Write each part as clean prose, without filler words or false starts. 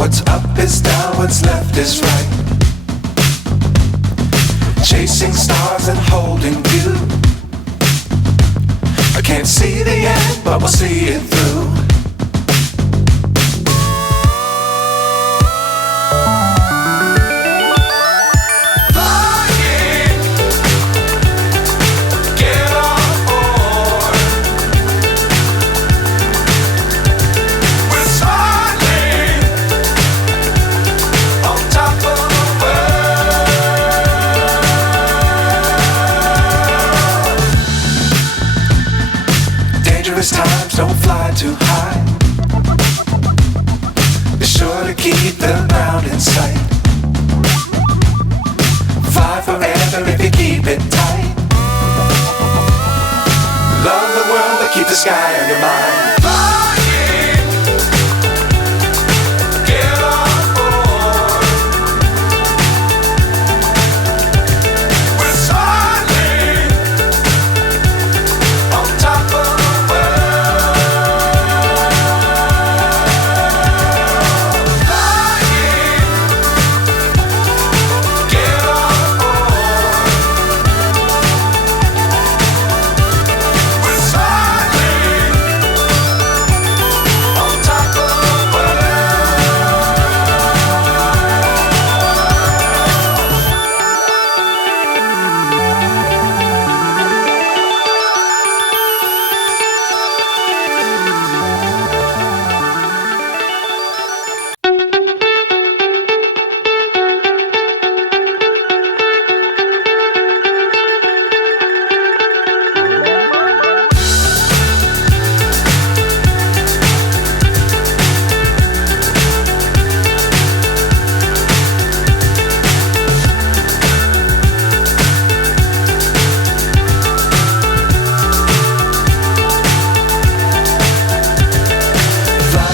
What's up is down, what's left is right. Chasing stars and holding you. I can't see the end, but we'll see it through. Times don't fly too high. Be sure to keep the ground in sight. Fly forever if you keep it tight. Love the world but keep the sky on your mind.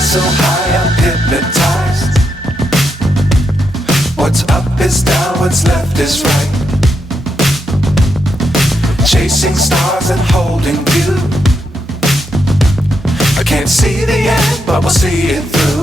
So high I'm hypnotized. What's up is down, what's left is right. Chasing stars and holding you. I can't see the end, but we'll see it through.